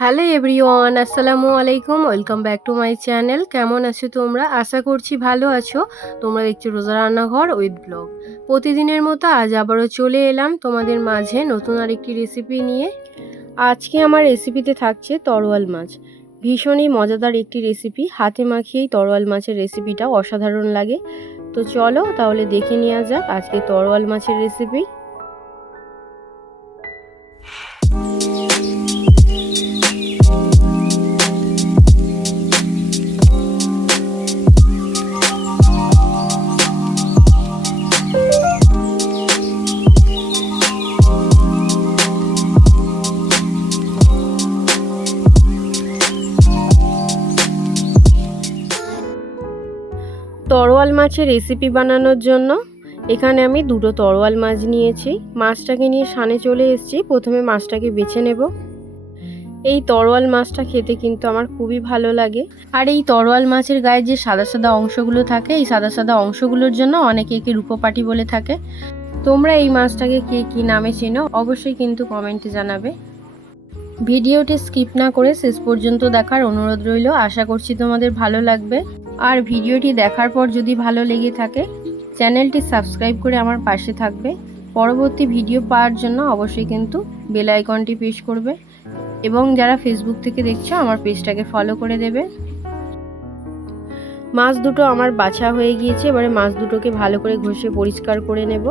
Hello everyone, আসসালামু আলাইকুম, welcome back to my channel. কেমন আছো তোমরা? আশা করছি ভালো আছো। তোমরা দেখছ রোজা রান্নাঘর উইথ ব্লগ। প্রতিদিনের মতো আজ আবারও চলে এলাম তোমাদের মাঝে নতুন আরেকটি রেসিপি নিয়ে। আজকে আমার রেসিপিতে থাকছে তরোয়াল মাছ। ভীষণই মজাদার একটি রেসিপি। হাতে মাখিয়েই তরোয়াল মাছের রেসিপিটা অসাধারণ লাগে। তো চলো তাহলে দেখে নেওয়া যাক আজকে তরোয়াল মাছের রেসিপি। মাছের রেসিপি বানানোর জন্য। এখানে আমি দুটো তরোয়াল মাছ নিয়েছি। মাছটাকে নিয়ে সানে চলে এসেছি। প্রথমে মাছটাকে বেছে নেব। এই তরোয়াল মাছটা খেতে কিন্তু আমার খুবই ভালো লাগে। আর এই তরোয়াল মাছের গায়ে যে সাদা সাদা অংশগুলো থাকে, এই সাদা সাদা অংশগুলোর জন্য অনেকে একে রূপপাটি বলে থাকে। তোমরা এই মাছটাকে কে কী নামে চেনো, অবশ্যই কিন্তু কমেন্টে জানাবে। ভিডিওটি স্কিপ না করে শেষ পর্যন্ত দেখার অনুরোধ রইল। আশা করছি তোমাদের ভালো লাগবে। আর ভিডিওটি দেখার পর যদি ভালো লেগে থাকে, চ্যানেলটি সাবস্ক্রাইব করে আমার পাশে থাকবে। পরবর্তী ভিডিও পাওয়ার জন্য অবশ্যই কিন্তু বেল আইকনটি প্রেস করবে এবং যারা ফেসবুক থেকে দেখছ, আমার পেজটাকে ফলো করে দেবে। মাছ দুটো আমার বাছা হয়ে গিয়েছে, এবারে মাছ দুটোকে ভালো করে ঘষে পরিষ্কার করে নেব।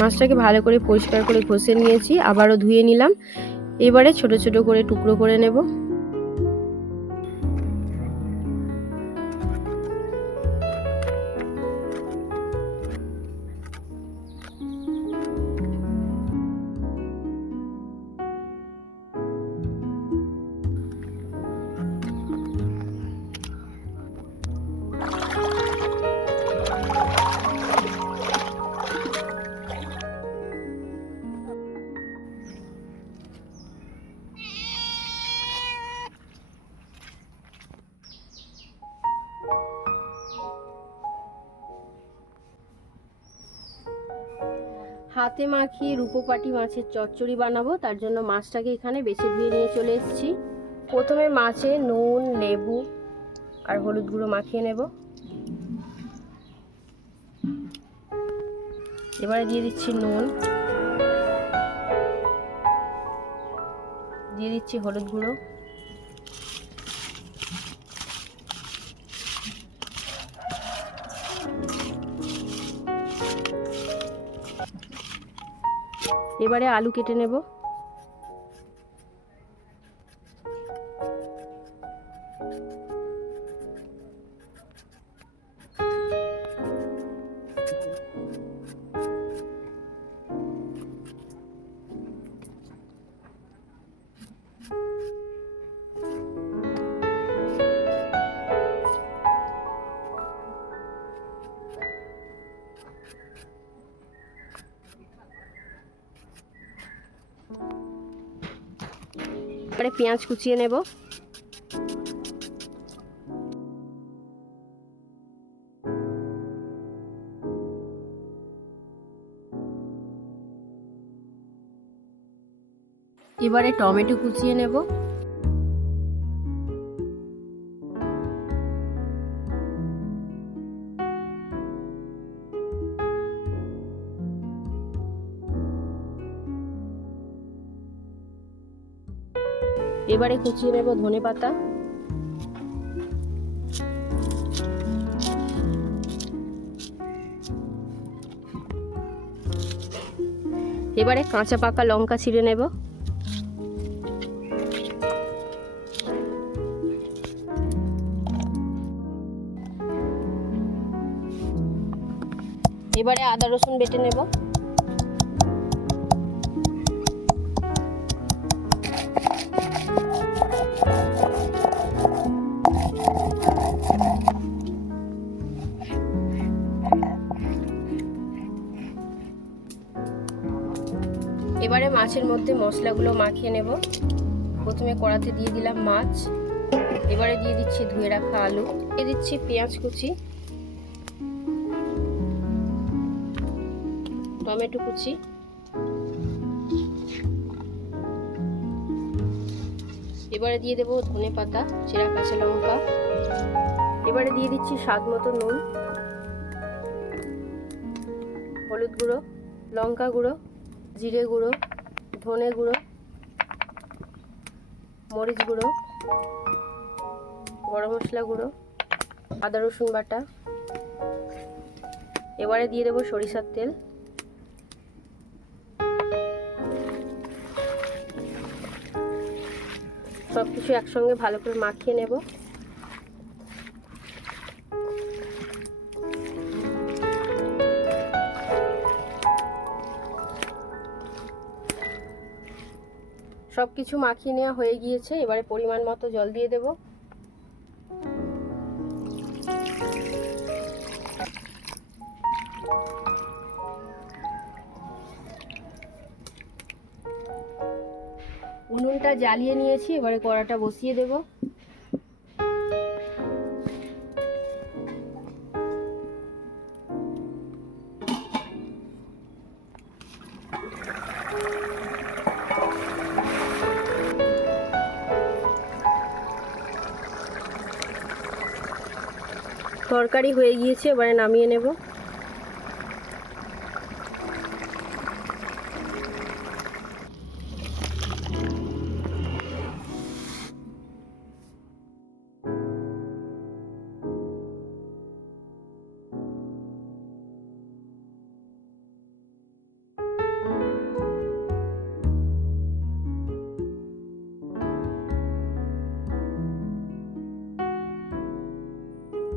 মাছটাকে ভালো করে পরিষ্কার করে ঘষে নিয়েছি, আবারও ধুয়ে নিলাম। এবারে ছোট ছোট করে টুকরো করে নেব। হাতে মাখিয়ে রূপোপাটি মাছের চচ্চড়ি বানাবো, তার জন্য মাছটাকে এখানে বেছে ধুয়ে নিয়ে চলে এসেছি। প্রথমে মাছে নুন, লেবু আর হলুদ গুঁড়ো মাখিয়ে নেব। এবারে দিয়ে দিচ্ছি নুন। দিয়ে দিচ্ছি হলুদ গুঁড়ো। এবারে আলু কেটে নেব। এবারে পেঁয়াজ কুচিয়ে নেব। এবারে টমেটো কুচিয়ে নেব। এবারে কুচিয়ে নেব ধনে পাতা। এবারে কাঁচা পাকা লঙ্কা ছিঁড়ে নেব। এবারে আদা রসুন বেটে নেব। এবারে মাছের মধ্যে মশলাগুলো মাখিয়ে নেব। প্রথমে কড়াতে দিয়ে দিলাম মাছ। এবারে দিয়ে দিচ্ছি ধুয়ে রাখা আলু। দিয়ে দিচ্ছি পেঁয়াজ কুচি। টমেটো কুচি। এবারে দিয়ে দেবো ধনে পাতা, চেরা কাঁচা লঙ্কা। এবারে দিয়ে দিচ্ছি স্বাদ মতো নুন, হলুদ গুঁড়ো, লঙ্কা গুঁড়ো। জিরে গুঁড়ো, ধনে গুঁড়ো, মরিচ গুঁড়ো, গরম মশলা গুঁড়ো, আদা, রসুন বাটা। এবারে দিয়ে দেবো সরিষার তেল। সব কিছু একসঙ্গে ভালো করে মাখিয়ে নেব। সব কিছু মাখিয়ে নেওয়া হয়ে গিয়েছে, এবারে পরিমাণ মতো জল দিয়ে দেব। উনুনটা জ্বালিয়ে নিয়েছি, এবারে কড়াটা বসিয়ে দেব। তরকারি হয়ে গিয়েছে এবারে নামিয়ে নেব।